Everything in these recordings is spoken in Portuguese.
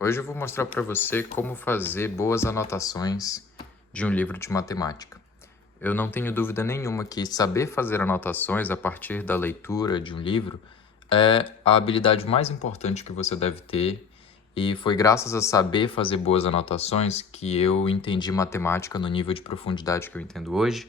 Hoje eu vou mostrar para você como fazer boas anotações de um livro de matemática. Eu não tenho dúvida nenhuma que saber fazer anotações a partir da leitura de um livro é a habilidade mais importante que você deve ter, e foi graças a saber fazer boas anotações que eu entendi matemática no nível de profundidade que eu entendo hoje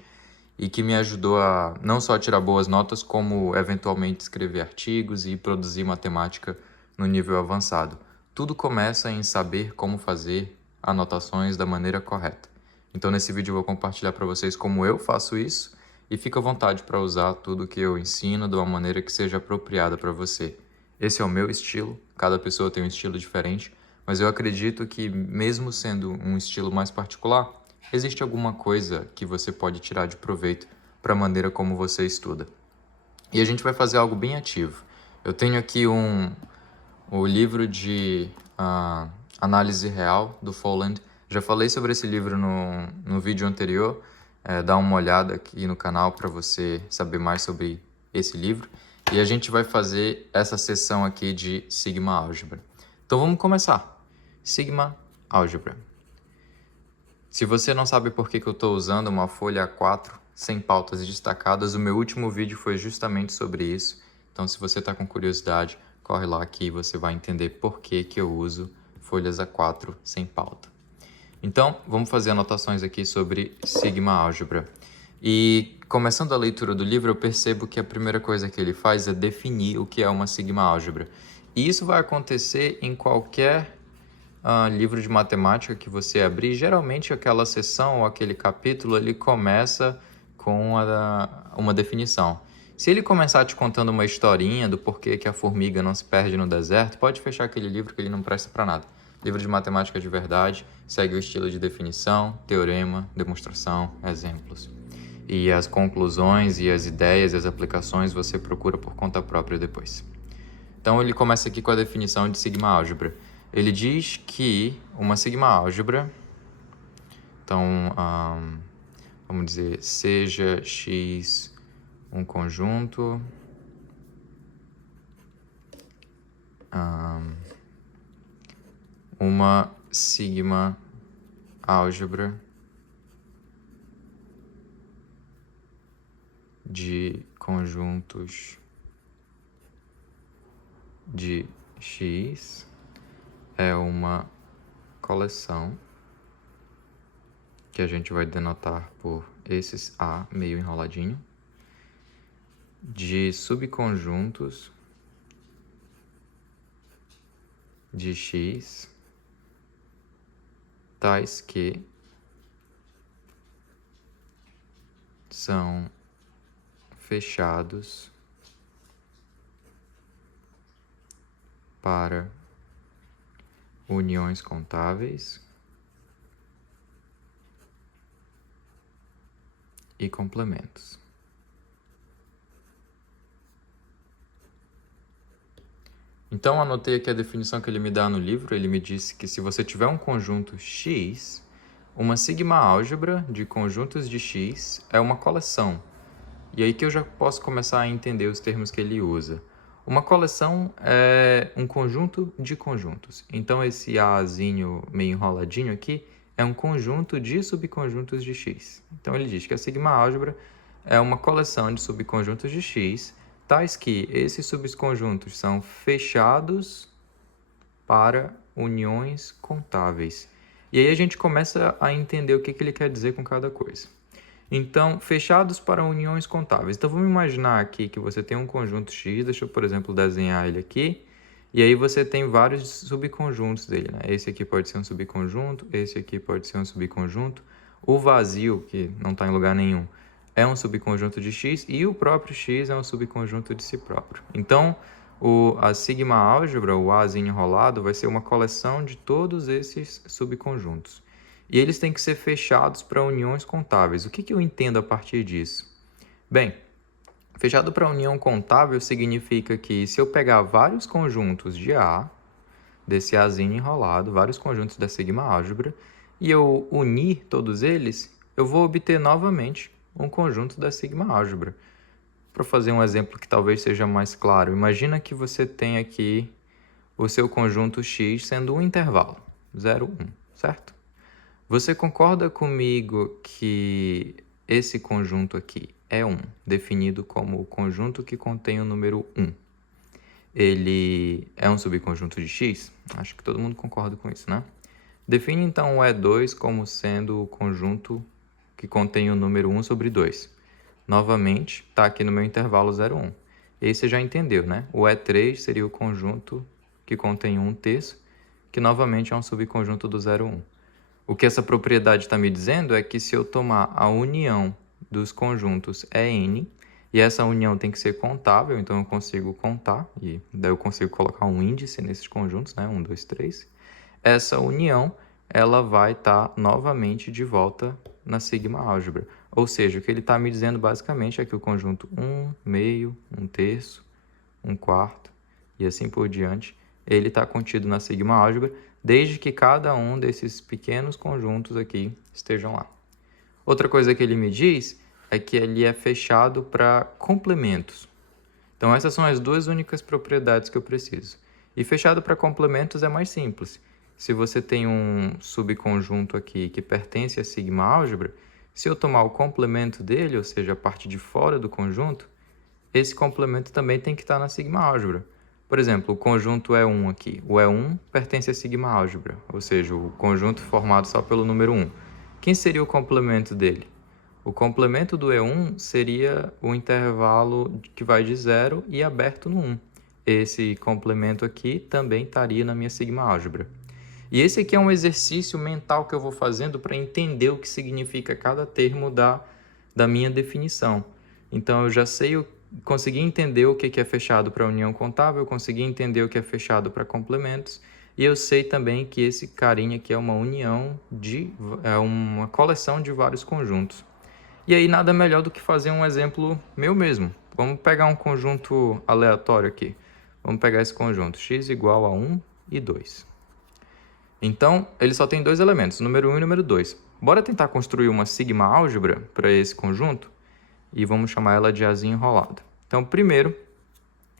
e que me ajudou a não só tirar boas notas, como eventualmente escrever artigos e produzir matemática no nível avançado. Tudo começa em saber como fazer anotações da maneira correta. Então nesse vídeo eu vou compartilhar para vocês como eu faço isso e fica à vontade para usar tudo que eu ensino de uma maneira que seja apropriada para você. Esse é o meu estilo, cada pessoa tem um estilo diferente, mas eu acredito que mesmo sendo um estilo mais particular, existe alguma coisa que você pode tirar de proveito para a maneira como você estuda. E a gente vai fazer algo bem ativo. Eu tenho aqui o livro de análise real do Folland. Já falei sobre esse livro no vídeo anterior. Dá uma olhada aqui no canal para você saber mais sobre esse livro. E a gente vai fazer essa sessão aqui de Sigma Álgebra. Então vamos começar. Sigma Álgebra. Se você não sabe por que eu estou usando uma folha A4 sem pautas destacadas, o meu último vídeo foi justamente sobre isso. Então, se você está com curiosidade, corre lá que você vai entender por que eu uso folhas A4 sem pauta. Então, vamos fazer anotações aqui sobre Sigma Álgebra. E, começando a leitura do livro, eu percebo que a primeira coisa que ele faz é definir o que é uma Sigma Álgebra. E isso vai acontecer em qualquer livro de matemática que você abrir. Geralmente aquela seção ou aquele capítulo ele começa com uma definição. Se ele começar te contando uma historinha do porquê que a formiga não se perde no deserto, pode fechar aquele livro que ele não presta para nada. Livro de matemática de verdade segue o estilo de definição, teorema, demonstração, exemplos. E as conclusões e as ideias e as aplicações você procura por conta própria depois. Então ele começa aqui com a definição de sigma álgebra. Ele diz que uma sigma álgebra, então vamos dizer, seja X um conjunto uma sigma álgebra de conjuntos de X é uma coleção que a gente vai denotar por esses A meio enroladinho de subconjuntos de X tais que são fechados para uniões contáveis e complementos. Então, anotei aqui a definição que ele me dá no livro. Ele me disse que se você tiver um conjunto X, uma sigma álgebra de conjuntos de X é uma coleção. E aí que eu já posso começar a entender os termos que ele usa. Uma coleção é um conjunto de conjuntos. Então, esse Azinho meio enroladinho aqui é um conjunto de subconjuntos de X. Então, ele diz que a sigma álgebra é uma coleção de subconjuntos de X, tais que esses subconjuntos são fechados para uniões contáveis. E aí a gente começa a entender o que ele quer dizer com cada coisa. Então, fechados para uniões contáveis. Então, vamos imaginar aqui que você tem um conjunto X, deixa eu, por exemplo, desenhar ele aqui, e aí você tem vários subconjuntos dele, né? Esse aqui pode ser um subconjunto, esse aqui pode ser um subconjunto, o vazio, que não está em lugar nenhum, é um subconjunto de X, e o próprio X é um subconjunto de si próprio. Então, a sigma álgebra, o Azinho enrolado, vai ser uma coleção de todos esses subconjuntos. E eles têm que ser fechados para uniões contáveis. O que eu entendo a partir disso? Bem, fechado para união contável significa que se eu pegar vários conjuntos de A, desse Azinho enrolado, vários conjuntos da sigma álgebra, e eu unir todos eles, eu vou obter novamente um conjunto da sigma álgebra. Para fazer um exemplo que talvez seja mais claro, imagina que você tem aqui o seu conjunto X sendo um intervalo, 0, 1, certo? Você concorda comigo que esse conjunto aqui é 1, definido como o conjunto que contém o número 1? Ele é um subconjunto de X? Acho que todo mundo concorda com isso, né? Define então o E2 como sendo o conjunto que contém o número 1 sobre 2. Novamente, está aqui no meu intervalo 0, 1. E aí você já entendeu, né? O E3 seria o conjunto que contém 1/3, que novamente é um subconjunto do 0, 1. O que essa propriedade está me dizendo é que se eu tomar a união dos conjuntos EN, e essa união tem que ser contável, então eu consigo contar, e daí eu consigo colocar um índice nesses conjuntos, né? 1, 2, 3. Essa união, ela vai estar novamente de volta na sigma álgebra. Ou seja, o que ele está me dizendo basicamente é que o conjunto 1, meio, 1/3, 1/4 e assim por diante, ele está contido na sigma álgebra, desde que cada um desses pequenos conjuntos aqui estejam lá. Outra coisa que ele me diz é que ele é fechado para complementos. Então, essas são as duas únicas propriedades que eu preciso. E fechado para complementos é mais simples. Se você tem um subconjunto aqui que pertence à sigma álgebra, se eu tomar o complemento dele, ou seja, a parte de fora do conjunto, esse complemento também tem que estar na sigma álgebra. Por exemplo, o conjunto E1 aqui. O E1 pertence à sigma álgebra, ou seja, o conjunto formado só pelo número 1. Quem seria o complemento dele? O complemento do E1 seria o intervalo que vai de 0 e aberto no 1. Esse complemento aqui também estaria na minha sigma álgebra. E esse aqui é um exercício mental que eu vou fazendo para entender o que significa cada termo da minha definição. Então, eu já sei, consegui entender o que é fechado para união contável, eu consegui entender o que é fechado para complementos, e eu sei também que esse carinha aqui é uma união é uma coleção de vários conjuntos. E aí nada melhor do que fazer um exemplo meu mesmo. Vamos pegar um conjunto aleatório aqui. Vamos pegar esse conjunto, x igual a 1 e 2. Então, ele só tem dois elementos, número 1 e número 2. Bora tentar construir uma sigma álgebra para esse conjunto? E vamos chamar ela de Azinho enrolado. Então, primeiro,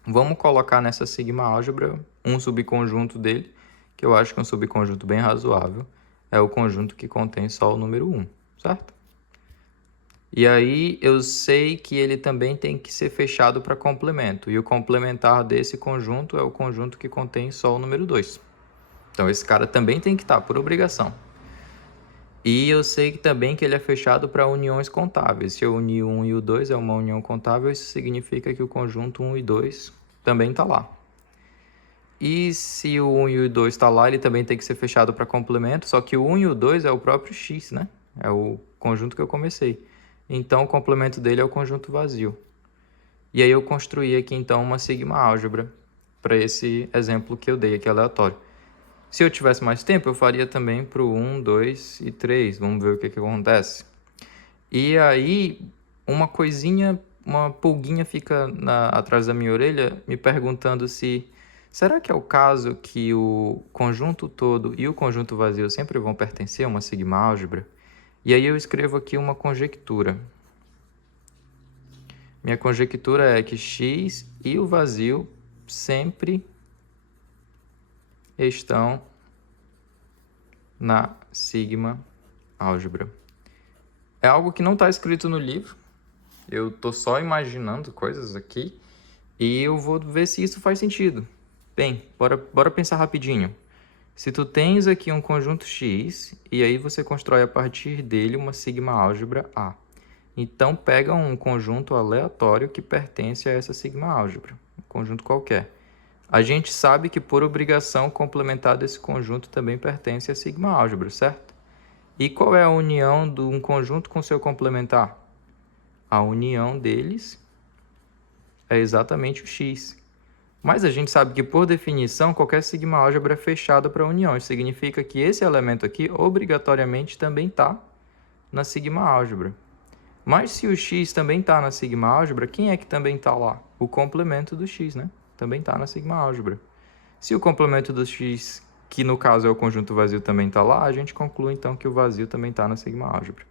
vamos colocar nessa sigma álgebra um subconjunto dele, que eu acho que é um subconjunto bem razoável. É o conjunto que contém só o número 1, certo? E aí eu sei que ele também tem que ser fechado para complemento. E o complementar desse conjunto é o conjunto que contém só o número 2. Então esse cara também tem que estar, por obrigação. E eu sei que também que ele é fechado para uniões contáveis. Se eu unir o 1 e o 2 é uma união contável, isso significa que o conjunto 1 e 2 também está lá. E se o 1 e o 2 está lá, ele também tem que ser fechado para complemento, só que o 1 e o 2 é o próprio x, né? É o conjunto que eu comecei. Então, o complemento dele é o conjunto vazio. E aí eu construí aqui, então, uma sigma álgebra para esse exemplo que eu dei aqui aleatório. Se eu tivesse mais tempo, eu faria também para o 1, 2 e 3. Vamos ver o que acontece. E aí, uma coisinha, uma pulguinha fica atrás da minha orelha me perguntando se... Será que é o caso que o conjunto todo e o conjunto vazio sempre vão pertencer a uma sigma álgebra? E aí eu escrevo aqui uma conjectura. Minha conjectura é que x e o vazio sempre estão na sigma álgebra. É algo que não está escrito no livro. Eu estou só imaginando coisas aqui e eu vou ver se isso faz sentido. Bem, bora pensar rapidinho. Se tu tens aqui um conjunto X, e aí você constrói a partir dele uma sigma álgebra A. Então, pega um conjunto aleatório que pertence a essa sigma álgebra, um conjunto qualquer. A gente sabe que, por obrigação, o complementar desse conjunto também pertence à sigma álgebra, certo? E qual é a união de um conjunto com seu complementar? A união deles é exatamente o X. Mas a gente sabe que, por definição, qualquer sigma álgebra é fechada para união. Isso significa que esse elemento aqui, obrigatoriamente, também está na sigma álgebra. Mas se o x também está na sigma álgebra, quem é que também está lá? O complemento do x, né? Também está na sigma álgebra. Se o complemento do x, que no caso é o conjunto vazio, também está lá, a gente conclui então que o vazio também está na sigma álgebra.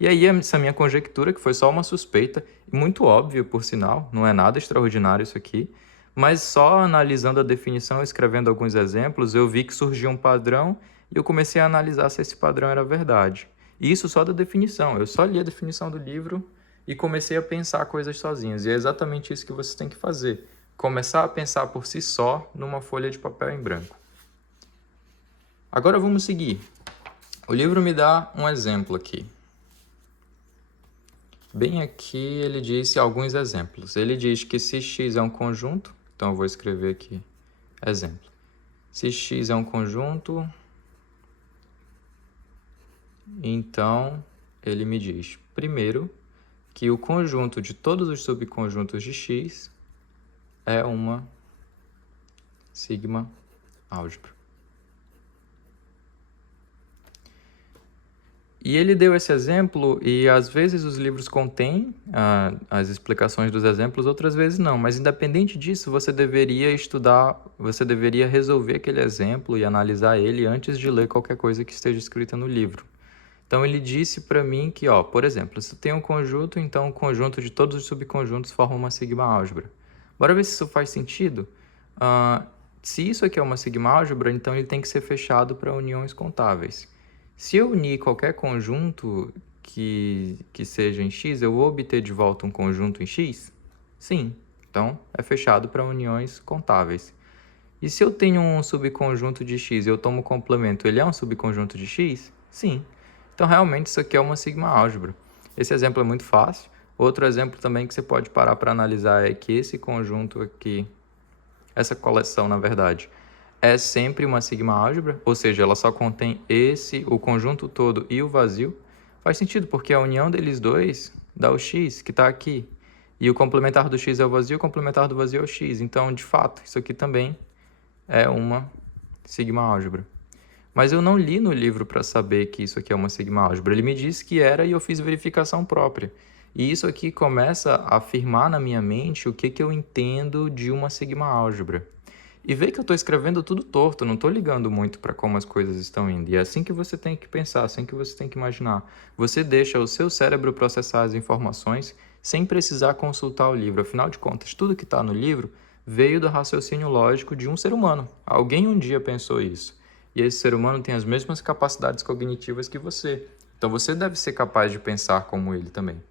E aí essa minha conjectura, que foi só uma suspeita, e muito óbvia por sinal, não é nada extraordinário isso aqui, Mas só analisando a definição, escrevendo alguns exemplos, eu vi que surgiu um padrão e eu comecei a analisar se esse padrão era verdade. E isso só da definição. Eu só li a definição do livro e comecei a pensar coisas sozinhos. E é exatamente isso que você tem que fazer. Começar a pensar por si só numa folha de papel em branco. Agora vamos seguir. O livro me dá um exemplo aqui. Bem aqui ele disse alguns exemplos. Ele diz que se x é um conjunto, então eu vou escrever aqui, exemplo. Se x é um conjunto, então ele me diz, primeiro, que o conjunto de todos os subconjuntos de x é uma sigma álgebra. E ele deu esse exemplo e às vezes os livros contêm as explicações dos exemplos, outras vezes não. Mas independente disso, você deveria estudar, você deveria resolver aquele exemplo e analisar ele antes de ler qualquer coisa que esteja escrita no livro. Então ele disse para mim que, por exemplo, se tem um conjunto, então o conjunto de todos os subconjuntos forma uma sigma álgebra. Bora ver se isso faz sentido? Se isso aqui é uma sigma álgebra, então ele tem que ser fechado para uniões contáveis. Se eu unir qualquer conjunto que seja em x, eu vou obter de volta um conjunto em x? Sim. Então, é fechado para uniões contáveis. E se eu tenho um subconjunto de x e eu tomo o complemento, ele é um subconjunto de x? Sim. Então, realmente, isso aqui é uma sigma álgebra. Esse exemplo é muito fácil. Outro exemplo também que você pode parar para analisar é que esse conjunto aqui, essa coleção, na verdade, é sempre uma sigma álgebra, ou seja, ela só contém o conjunto todo e o vazio. Faz sentido, porque a união deles dois dá o x, que está aqui. E o complementar do x é o vazio, o complementar do vazio é o x. Então, de fato, isso aqui também é uma sigma álgebra. Mas eu não li no livro para saber que isso aqui é uma sigma álgebra. Ele me disse que era e eu fiz verificação própria. E isso aqui começa a afirmar na minha mente o que eu entendo de uma sigma álgebra. E vê que eu estou escrevendo tudo torto, não estou ligando muito para como as coisas estão indo. E é assim que você tem que pensar, assim que você tem que imaginar. Você deixa o seu cérebro processar as informações sem precisar consultar o livro. Afinal de contas, tudo que está no livro veio do raciocínio lógico de um ser humano. Alguém um dia pensou isso. E esse ser humano tem as mesmas capacidades cognitivas que você. Então você deve ser capaz de pensar como ele também.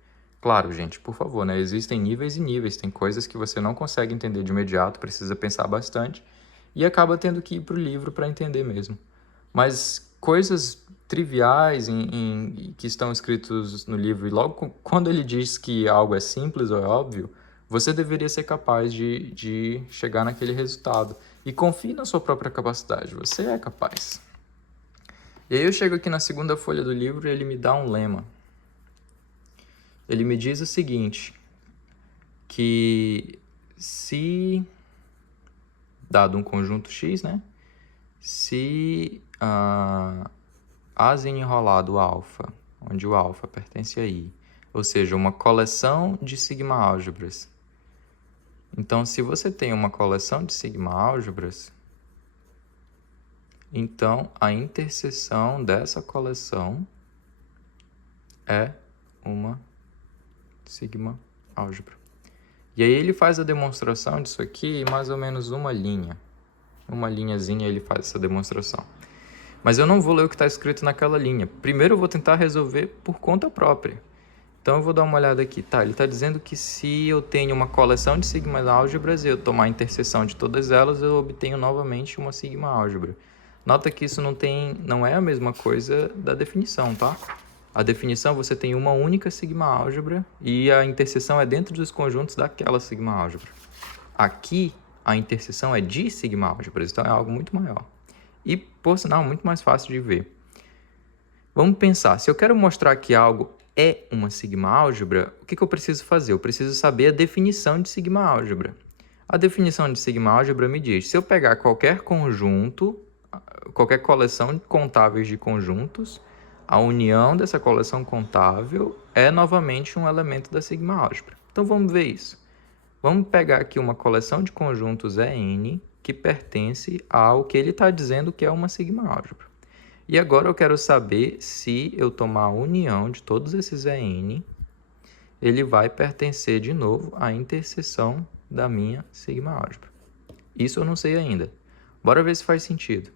Claro, gente, por favor, né? Existem níveis e níveis, tem coisas que você não consegue entender de imediato, precisa pensar bastante e acaba tendo que ir para o livro para entender mesmo. Mas coisas triviais que estão escritos no livro e logo quando ele diz que algo é simples ou é óbvio, você deveria ser capaz de chegar naquele resultado. E confie na sua própria capacidade, você é capaz. E aí eu chego aqui na segunda folha do livro e ele me dá um lema. Ele me diz o seguinte, que se, dado um conjunto X, né? Se ASIN enrolado alfa, onde o alfa pertence a I, ou seja, uma coleção de sigma álgebras. Então, se você tem uma coleção de sigma álgebras, então a interseção dessa coleção é uma sigma álgebra. E aí ele faz a demonstração disso aqui em mais ou menos uma linha. Uma linhazinha ele faz essa demonstração. Mas eu não vou ler o que está escrito naquela linha. Primeiro eu vou tentar resolver por conta própria. Então eu vou dar uma olhada aqui. Tá, ele está dizendo que se eu tenho uma coleção de sigma álgebras e eu tomar a interseção de todas elas, eu obtenho novamente uma sigma álgebra. Nota que isso não é a mesma coisa da definição, tá? A definição, você tem uma única sigma álgebra e a interseção é dentro dos conjuntos daquela sigma álgebra. Aqui, a interseção é de sigma álgebras, então é algo muito maior. E, por sinal, muito mais fácil de ver. Vamos pensar, se eu quero mostrar que algo é uma sigma álgebra, o que eu preciso fazer? Eu preciso saber a definição de sigma álgebra. A definição de sigma álgebra me diz, se eu pegar qualquer conjunto, qualquer coleção de contáveis de conjuntos, a união dessa coleção contável é novamente um elemento da sigma álgebra. Então vamos ver isso. Vamos pegar aqui uma coleção de conjuntos EN que pertence ao que ele está dizendo que é uma sigma álgebra. E agora eu quero saber se eu tomar a união de todos esses EN, ele vai pertencer de novo à interseção da minha sigma álgebra. Isso eu não sei ainda. Bora ver se faz sentido.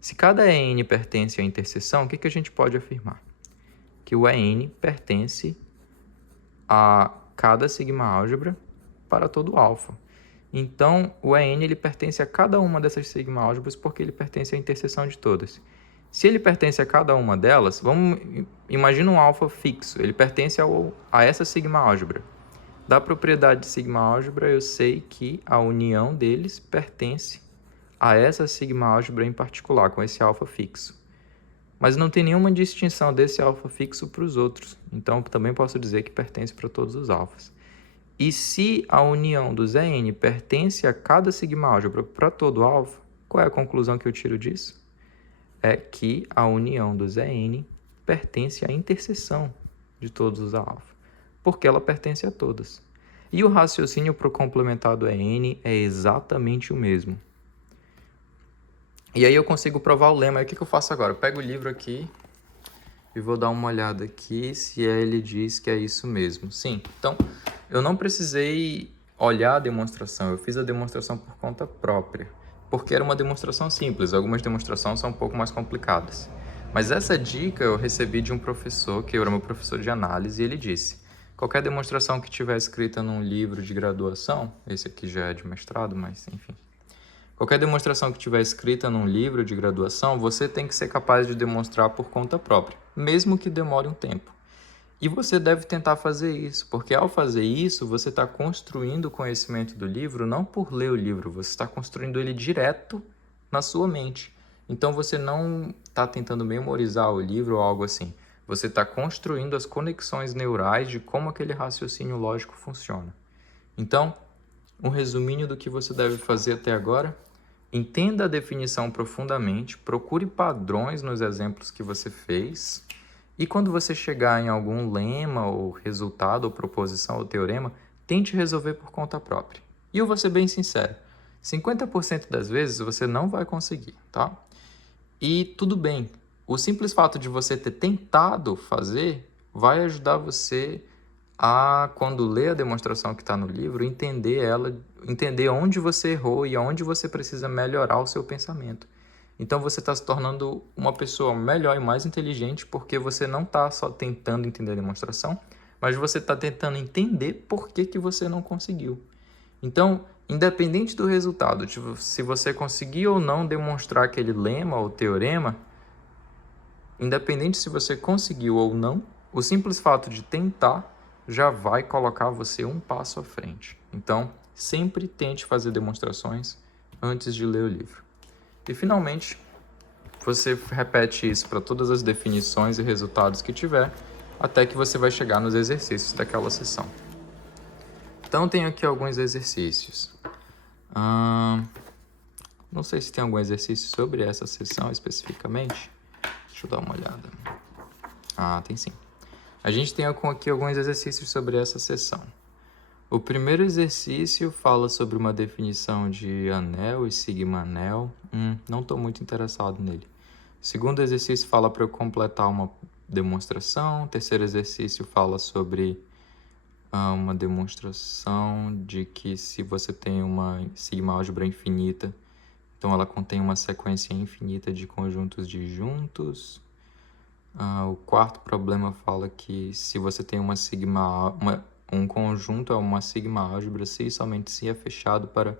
Se cada EN pertence à interseção, o que a gente pode afirmar? Que o EN pertence a cada sigma álgebra para todo alfa. Então, o EN ele pertence a cada uma dessas sigma álgebras porque ele pertence à interseção de todas. Se ele pertence a cada uma delas, imagina um alfa fixo, ele pertence a essa sigma álgebra. Da propriedade de sigma álgebra, eu sei que a união deles pertence a essa sigma álgebra em particular, com esse alfa fixo. Mas não tem nenhuma distinção desse alfa fixo para os outros, então também posso dizer que pertence para todos os alfas. E se a união dos EN pertence a cada sigma álgebra para todo alfa, qual é a conclusão que eu tiro disso? É que a união dos EN pertence à interseção de todos os alfa, porque ela pertence a todas. E o raciocínio para o complementado EN é exatamente o mesmo. E aí eu consigo provar o lema. Aí o que eu faço agora? Eu pego o livro aqui e vou dar uma olhada aqui se ele diz que é isso mesmo. Sim, então eu não precisei olhar a demonstração, eu fiz a demonstração por conta própria, porque era uma demonstração simples, algumas demonstrações são um pouco mais complicadas. Mas essa dica eu recebi de um professor, que era meu professor de análise, e ele disse: qualquer demonstração que tiver escrita num livro de graduação, esse aqui já é de mestrado, mas enfim, qualquer demonstração que tiver escrita num livro de graduação, você tem que ser capaz de demonstrar por conta própria, mesmo que demore um tempo. E você deve tentar fazer isso, porque ao fazer isso, você está construindo o conhecimento do livro não por ler o livro, você está construindo ele direto na sua mente. Então você não está tentando memorizar o livro ou algo assim. Você está construindo as conexões neurais de como aquele raciocínio lógico funciona. Então, um resuminho do que você deve fazer até agora: entenda a definição profundamente, procure padrões nos exemplos que você fez, e quando você chegar em algum lema, ou resultado, ou proposição, ou teorema, tente resolver por conta própria. E eu vou ser bem sincero, 50% das vezes você não vai conseguir, tá? E tudo bem, o simples fato de você ter tentado fazer vai ajudar você a, quando ler a demonstração que está no livro, entender onde você errou e onde você precisa melhorar o seu pensamento. Então você está se tornando uma pessoa melhor e mais inteligente porque você não está só tentando entender a demonstração, mas você está tentando entender por que você não conseguiu. Então, independente do resultado, se você conseguir ou não demonstrar aquele lema ou teorema, independente se você conseguiu ou não, o simples fato de tentar já vai colocar você um passo à frente. Então, sempre tente fazer demonstrações antes de ler o livro. E, finalmente, você repete isso para todas as definições e resultados que tiver, até que você vai chegar nos exercícios daquela sessão. Então, tenho aqui alguns exercícios. Não sei se tem algum exercício sobre essa sessão especificamente. Deixa eu dar uma olhada. Tem sim. A gente tem aqui alguns exercícios sobre essa sessão. O primeiro exercício fala sobre uma definição de anel e sigma-anel. Não estou muito interessado nele. O segundo exercício fala para eu completar uma demonstração. O terceiro exercício fala sobre uma demonstração de que se você tem uma sigma-álgebra infinita, então ela contém uma sequência infinita de conjuntos disjuntos. O quarto problema fala que se você tem um conjunto é uma sigma-álgebra se e somente se é fechado para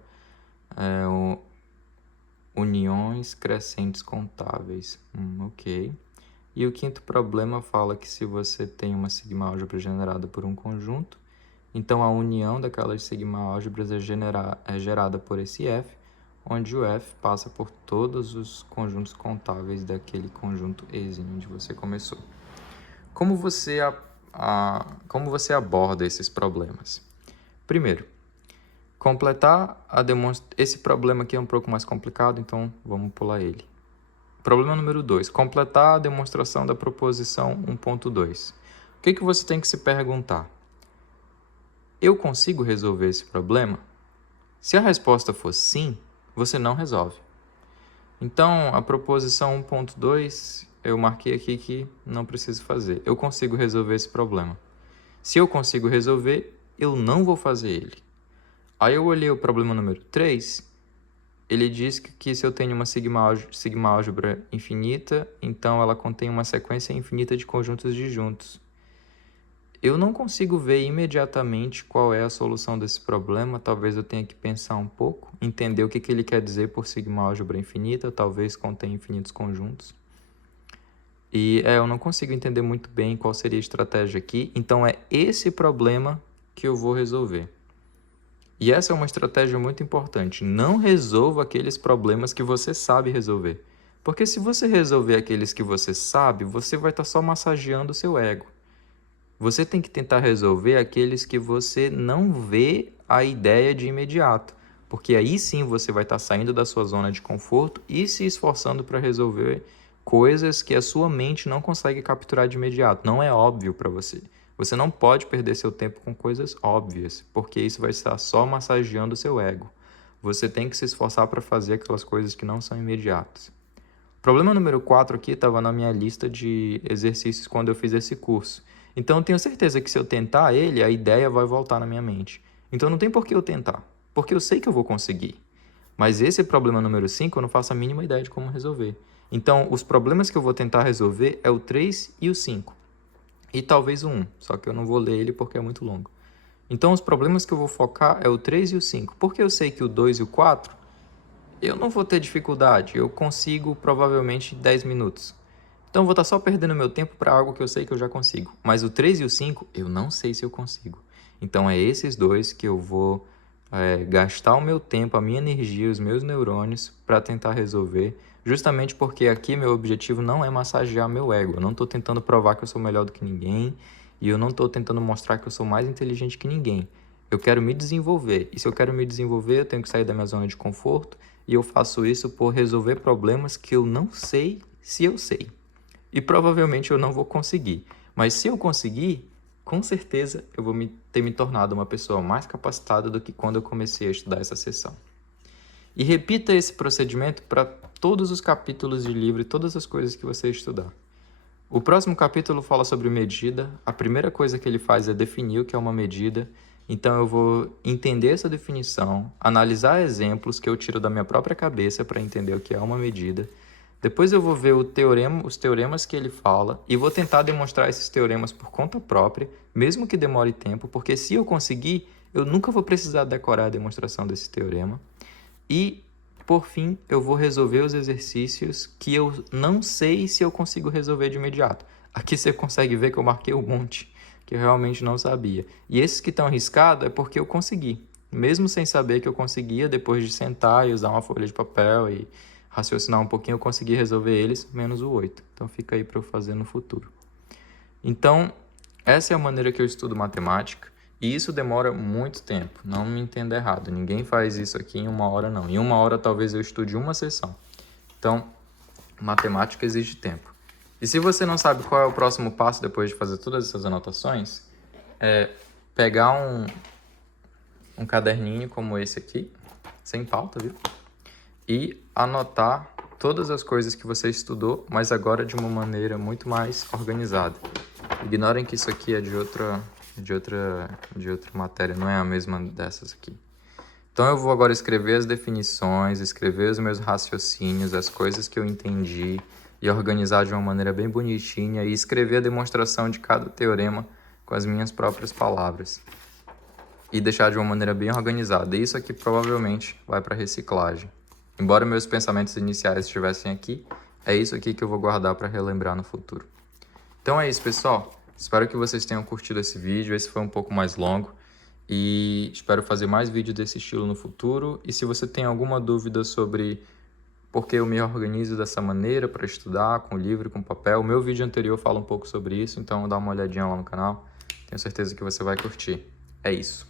uniões crescentes contáveis. Ok. E o quinto problema fala que se você tem uma sigma-álgebra generada por um conjunto, então a união daquelas sigma-álgebras é gerada por esse F, onde o F passa por todos os conjuntos contáveis daquele conjunto exímio onde você começou. Como você aborda esses problemas? Primeiro, completar esse problema aqui é um pouco mais complicado, então vamos pular ele. Problema número 2, completar a demonstração da proposição 1.2. O que você tem que se perguntar? Eu consigo resolver esse problema? Se a resposta for sim, você não resolve. Então, a proposição 1.2, eu marquei aqui que não preciso fazer. Eu consigo resolver esse problema. Se eu consigo resolver, eu não vou fazer ele. Aí eu olhei o problema número 3 ele diz que se eu tenho uma sigma álgebra infinita, então ela contém uma sequência infinita de conjuntos disjuntos. Eu não consigo ver imediatamente qual é a solução desse problema, talvez eu tenha que pensar um pouco, entender o que ele quer dizer por sigma álgebra infinita, talvez contém infinitos conjuntos. E eu não consigo entender muito bem qual seria a estratégia aqui, então é esse problema que eu vou resolver. E essa é uma estratégia muito importante. Não resolva aqueles problemas que você sabe resolver. Porque se você resolver aqueles que você sabe, você vai estar só massageando o seu ego. Você tem que tentar resolver aqueles que você não vê a ideia de imediato. Porque aí sim você vai estar saindo da sua zona de conforto e se esforçando para resolver coisas que a sua mente não consegue capturar de imediato. Não é óbvio para você. Você não pode perder seu tempo com coisas óbvias, porque isso vai estar só massageando o seu ego. Você tem que se esforçar para fazer aquelas coisas que não são imediatas. O problema número 4 aqui estava na minha lista de exercícios quando eu fiz esse curso. Então eu tenho certeza que se eu tentar ele, a ideia vai voltar na minha mente. Então não tem por que eu tentar, porque eu sei que eu vou conseguir. Mas esse problema número 5 eu não faço a mínima ideia de como resolver. Então os problemas que eu vou tentar resolver é o 3 e o 5. E talvez o 1, só que eu não vou ler ele porque é muito longo. Então os problemas que eu vou focar é o 3 e o 5. Porque eu sei que o 2 e o 4, eu não vou ter dificuldade. Eu consigo provavelmente em 10 minutos. Então eu vou estar só perdendo meu tempo para algo que eu sei que eu já consigo. Mas o 3 e o 5, eu não sei se eu consigo. Então é esses dois que eu vou gastar o meu tempo, a minha energia, os meus neurônios para tentar resolver. Justamente porque aqui meu objetivo não é massagear meu ego. Eu não estou tentando provar que eu sou melhor do que ninguém. E eu não estou tentando mostrar que eu sou mais inteligente que ninguém. Eu quero me desenvolver. E se eu quero me desenvolver, eu tenho que sair da minha zona de conforto. E eu faço isso por resolver problemas que eu não sei se eu sei. E provavelmente eu não vou conseguir. Mas se eu conseguir, com certeza eu vou ter me tornado uma pessoa mais capacitada do que quando eu comecei a estudar essa sessão. E repita esse procedimento para todos os capítulos de livro e todas as coisas que você estudar. O próximo capítulo fala sobre medida. A primeira coisa que ele faz é definir o que é uma medida. Então eu vou entender essa definição, analisar exemplos que eu tiro da minha própria cabeça para entender o que é uma medida. Depois eu vou ver os teoremas que ele fala e vou tentar demonstrar esses teoremas por conta própria, mesmo que demore tempo, porque se eu conseguir, eu nunca vou precisar decorar a demonstração desse teorema. E, por fim, eu vou resolver os exercícios que eu não sei se eu consigo resolver de imediato. Aqui você consegue ver que eu marquei um monte que eu realmente não sabia. E esses que estão arriscados é porque eu consegui. Mesmo sem saber que eu conseguia, depois de sentar e usar uma folha de papel e raciocinar um pouquinho, eu consegui resolver eles, menos o 8. Então fica aí para eu fazer no futuro. Então, essa é a maneira que eu estudo matemática. E isso demora muito tempo, não me entenda errado. Ninguém faz isso aqui em 1 hora, não. Em 1 hora, talvez eu estude uma sessão. Então, matemática exige tempo. E se você não sabe qual é o próximo passo depois de fazer todas essas anotações, é pegar um caderninho como esse aqui, sem pauta, viu? E anotar todas as coisas que você estudou, mas agora de uma maneira muito mais organizada. Ignorem que isso aqui é de outra matéria, não é a mesma dessas aqui. Então eu vou agora escrever as definições, escrever os meus raciocínios, as coisas que eu entendi e organizar de uma maneira bem bonitinha e escrever a demonstração de cada teorema com as minhas próprias palavras. E deixar de uma maneira bem organizada. E isso aqui provavelmente vai para reciclagem. Embora meus pensamentos iniciais estivessem aqui, é isso aqui que eu vou guardar para relembrar no futuro. Então é isso, pessoal. Espero que vocês tenham curtido esse vídeo. Esse foi um pouco mais longo. E espero fazer mais vídeos desse estilo no futuro. E se você tem alguma dúvida sobre por que eu me organizo dessa maneira para estudar, com livro, com papel, o meu vídeo anterior fala um pouco sobre isso. Então dá uma olhadinha lá no canal. Tenho certeza que você vai curtir. É isso.